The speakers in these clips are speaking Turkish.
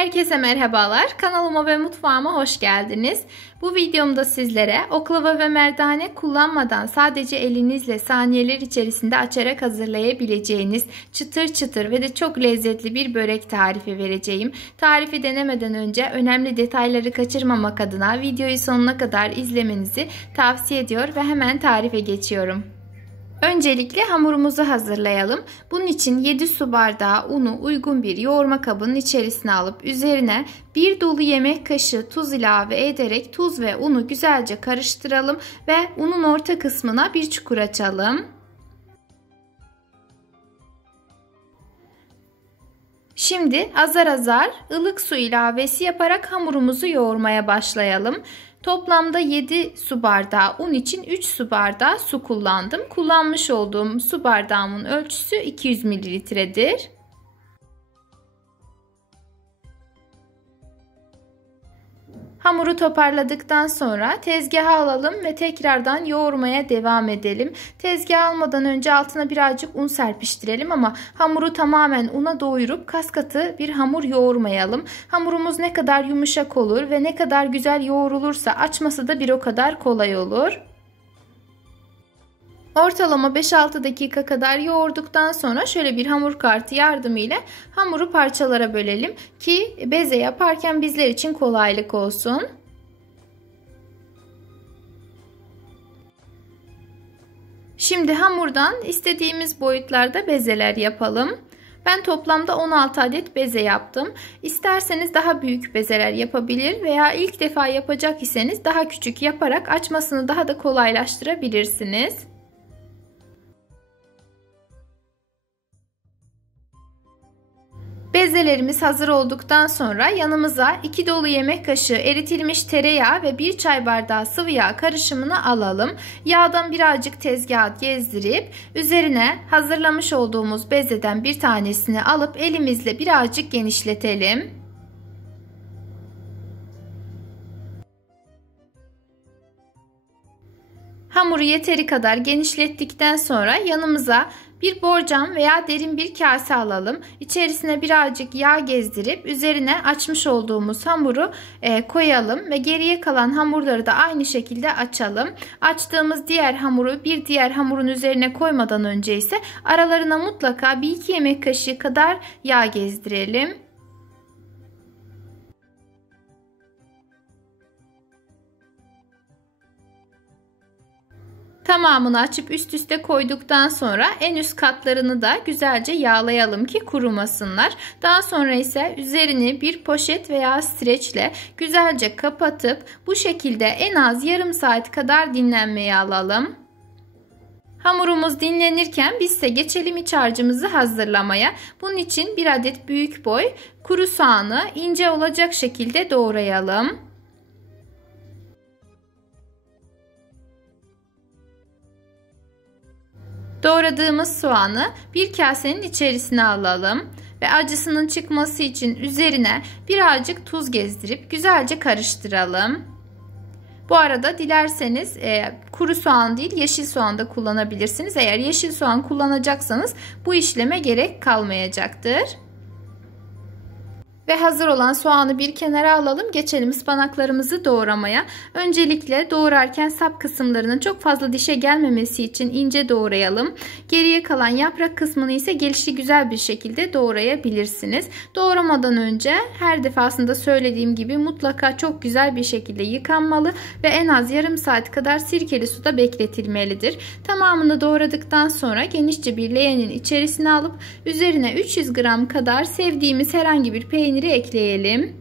Herkese merhabalar. Kanalıma ve mutfağıma hoş geldiniz. Bu videomda sizlere oklava ve merdane kullanmadan sadece elinizle saniyeler içerisinde açarak hazırlayabileceğiniz çıtır çıtır ve de çok lezzetli bir börek tarifi vereceğim. Tarifi denemeden önce önemli detayları kaçırmamak adına videoyu sonuna kadar izlemenizi tavsiye ediyor ve hemen tarife geçiyorum. Öncelikle hamurumuzu hazırlayalım. Bunun için 7 su bardağı unu uygun bir yoğurma kabının içerisine alıp üzerine 1 dolu yemek kaşığı tuz ilave ederek tuz ve unu güzelce karıştıralım ve unun orta kısmına bir çukur açalım. Şimdi azar azar ılık su ilavesi yaparak hamurumuzu yoğurmaya başlayalım. Toplamda 7 su bardağı un için 3 su bardağı su kullandım. Kullanmış olduğum su bardağımın ölçüsü 200 mililitredir. Hamuru toparladıktan sonra tezgaha alalım ve tekrardan yoğurmaya devam edelim. Tezgaha almadan önce altına birazcık un serpiştirelim ama hamuru tamamen una doyurup kas katı bir hamur yoğurmayalım. Hamurumuz ne kadar yumuşak olur ve ne kadar güzel yoğrulursa açması da bir o kadar kolay olur. Ortalama 5-6 dakika kadar yoğurduktan sonra şöyle bir hamur kartı yardımıyla hamuru parçalara bölelim ki beze yaparken bizler için kolaylık olsun. Şimdi hamurdan istediğimiz boyutlarda bezeler yapalım. Ben toplamda 16 adet beze yaptım. İsterseniz daha büyük bezeler yapabilir veya ilk defa yapacak iseniz daha küçük yaparak açmasını daha da kolaylaştırabilirsiniz. Bezelerimiz hazır olduktan sonra yanımıza 2 dolu yemek kaşığı eritilmiş tereyağı ve 1 çay bardağı sıvı yağ karışımını alalım. Yağdan birazcık tezgaha gezdirip üzerine hazırlamış olduğumuz bezeden bir tanesini alıp elimizle birazcık genişletelim. Hamuru yeteri kadar genişlettikten sonra yanımıza bir borcam veya derin bir kase alalım. İçerisine birazcık yağ gezdirip üzerine açmış olduğumuz hamuru koyalım ve geriye kalan hamurları da aynı şekilde açalım. Açtığımız diğer hamuru bir diğer hamurun üzerine koymadan önce ise aralarına mutlaka 1-2 yemek kaşığı kadar yağ gezdirelim. Tamamını açıp üst üste koyduktan sonra en üst katlarını da güzelce yağlayalım ki kurumasınlar. Daha sonra ise üzerini bir poşet veya streçle güzelce kapatıp bu şekilde en az yarım saat kadar dinlenmeye alalım. Hamurumuz dinlenirken biz ise geçelim iç harcımızı hazırlamaya. Bunun için bir adet büyük boy kuru soğanı ince olacak şekilde doğrayalım. Doğradığımız soğanı bir kasenin içerisine alalım ve acısının çıkması için üzerine birazcık tuz gezdirip güzelce karıştıralım. Bu arada dilerseniz kuru soğan değil yeşil soğan da kullanabilirsiniz. Eğer yeşil soğan kullanacaksanız bu işleme gerek kalmayacaktır. Ve hazır olan soğanı bir kenara alalım. Geçelim ıspanaklarımızı doğramaya. Öncelikle doğrarken sap kısımlarının çok fazla dişe gelmemesi için ince doğrayalım. Geriye kalan yaprak kısmını ise gelişi güzel bir şekilde doğrayabilirsiniz. Doğramadan önce her defasında söylediğim gibi mutlaka çok güzel bir şekilde yıkanmalı ve en az yarım saat kadar sirkeli suda bekletilmelidir. Tamamını doğradıktan sonra genişçe bir leğenin içerisine alıp üzerine 300 gram kadar sevdiğimiz herhangi bir peyniri ekleyelim.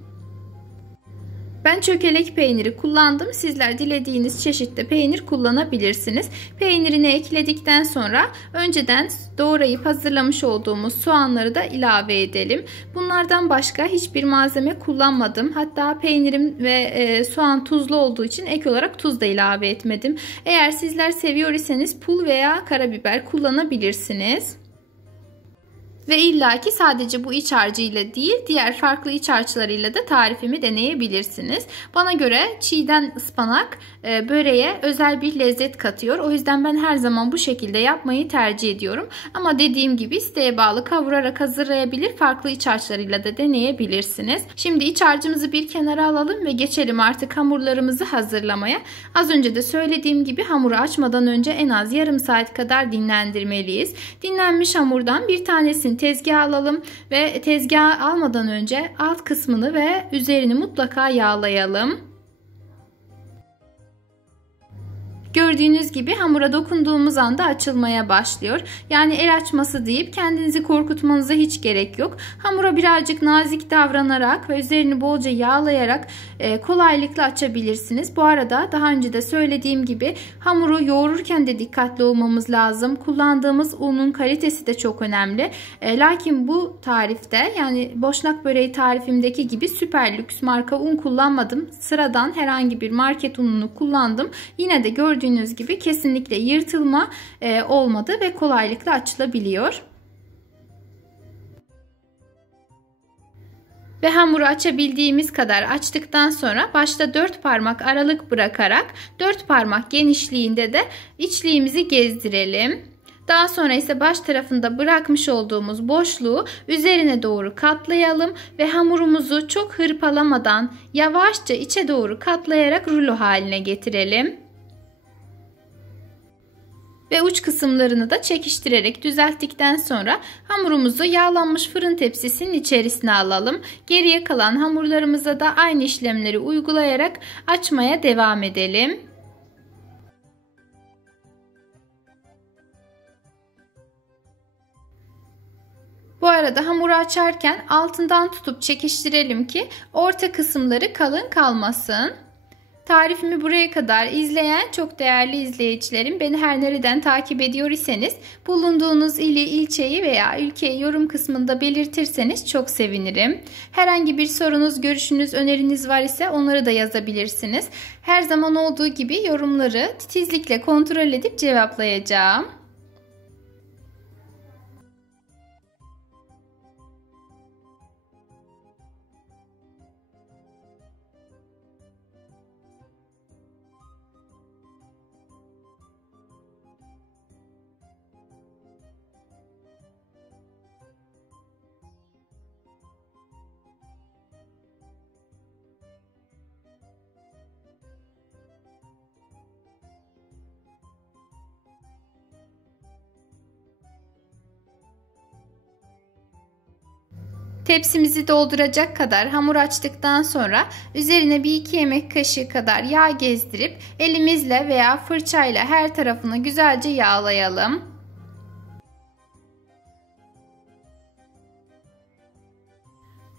Ben çökelek peyniri kullandım. Sizler dilediğiniz çeşitte peynir kullanabilirsiniz. Peynirini ekledikten sonra önceden doğrayıp hazırlamış olduğumuz soğanları da ilave edelim. Bunlardan başka hiçbir malzeme kullanmadım. Hatta peynirim ve soğan tuzlu olduğu için ek olarak tuz da ilave etmedim. Eğer sizler seviyor iseniz pul veya karabiber kullanabilirsiniz. Ve illaki sadece bu iç harcıyla değil, diğer farklı iç harçlarıyla da tarifimi deneyebilirsiniz. Bana göre çiğden ıspanak böreğe özel bir lezzet katıyor. O yüzden ben her zaman bu şekilde yapmayı tercih ediyorum. Ama dediğim gibi isteğe bağlı kavurarak hazırlayabilir, farklı iç harçlarıyla da deneyebilirsiniz. Şimdi iç harcımızı bir kenara alalım ve geçelim artık hamurlarımızı hazırlamaya. Az önce de söylediğim gibi hamuru açmadan önce en az yarım saat kadar dinlendirmeliyiz. Dinlenmiş hamurdan bir tanesini tezgaha alalım ve tezgaha almadan önce alt kısmını ve üzerini mutlaka yağlayalım. Gördüğünüz gibi hamura dokunduğumuz anda açılmaya başlıyor. Yani el açması deyip kendinizi korkutmanıza hiç gerek yok. Hamura birazcık nazik davranarak ve üzerini bolca yağlayarak kolaylıkla açabilirsiniz. Bu arada daha önce de söylediğim gibi hamuru yoğururken de dikkatli olmamız lazım. Kullandığımız unun kalitesi de çok önemli. Lakin bu tarifte, yani boşnak böreği tarifimdeki gibi süper lüks marka un kullanmadım. Sıradan herhangi bir market ununu kullandım. Yine de gördüğünüz gibi kesinlikle yırtılma olmadı ve kolaylıkla açılabiliyor. Ve hamuru açabildiğimiz kadar açtıktan sonra başta 4 parmak aralık bırakarak 4 parmak genişliğinde de içliğimizi gezdirelim. Daha sonra ise baş tarafında bırakmış olduğumuz boşluğu üzerine doğru katlayalım ve hamurumuzu çok hırpalamadan yavaşça içe doğru katlayarak rulo haline getirelim. Ve uç kısımlarını da çekiştirerek düzelttikten sonra hamurumuzu yağlanmış fırın tepsisinin içerisine alalım. Geriye kalan hamurlarımıza da aynı işlemleri uygulayarak açmaya devam edelim. Bu arada hamuru açarken altından tutup çekiştirelim ki orta kısımları kalın kalmasın. Tarifimi buraya kadar izleyen çok değerli izleyicilerim, beni her nereden takip ediyor iseniz bulunduğunuz ili, ilçeyi veya ülkeyi yorum kısmında belirtirseniz çok sevinirim. Herhangi bir sorunuz, görüşünüz, öneriniz var ise onları da yazabilirsiniz. Her zaman olduğu gibi yorumları titizlikle kontrol edip cevaplayacağım. Tepsimizi dolduracak kadar hamur açtıktan sonra üzerine 1-2 yemek kaşığı kadar yağ gezdirip elimizle veya fırçayla her tarafını güzelce yağlayalım.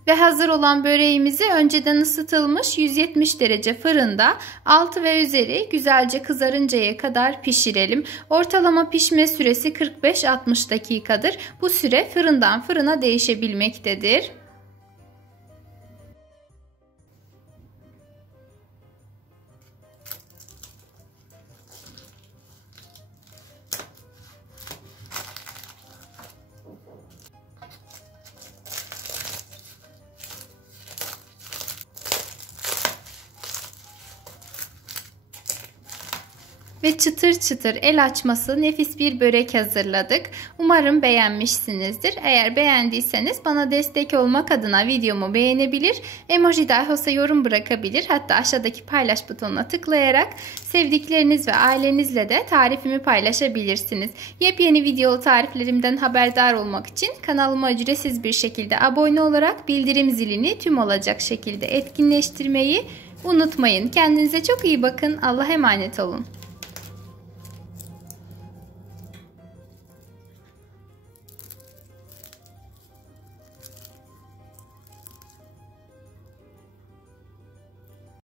Ve hazır olan böreğimizi önceden ısıtılmış 170 derece fırında altı ve üzeri güzelce kızarıncaya kadar pişirelim. Ortalama pişme süresi 45-60 dakikadır. Bu süre fırından fırına değişebilmektedir. Ve çıtır çıtır el açması nefis bir börek hazırladık. Umarım beğenmişsinizdir. Eğer beğendiyseniz bana destek olmak adına videomu beğenebilir, emoji dahi olsa yorum bırakabilir. Hatta aşağıdaki paylaş butonuna tıklayarak sevdikleriniz ve ailenizle de tarifimi paylaşabilirsiniz. Yepyeni videolu tariflerimden haberdar olmak için kanalıma ücretsiz bir şekilde abone olarak bildirim zilini tüm olacak şekilde etkinleştirmeyi unutmayın. Kendinize çok iyi bakın. Allah'a emanet olun.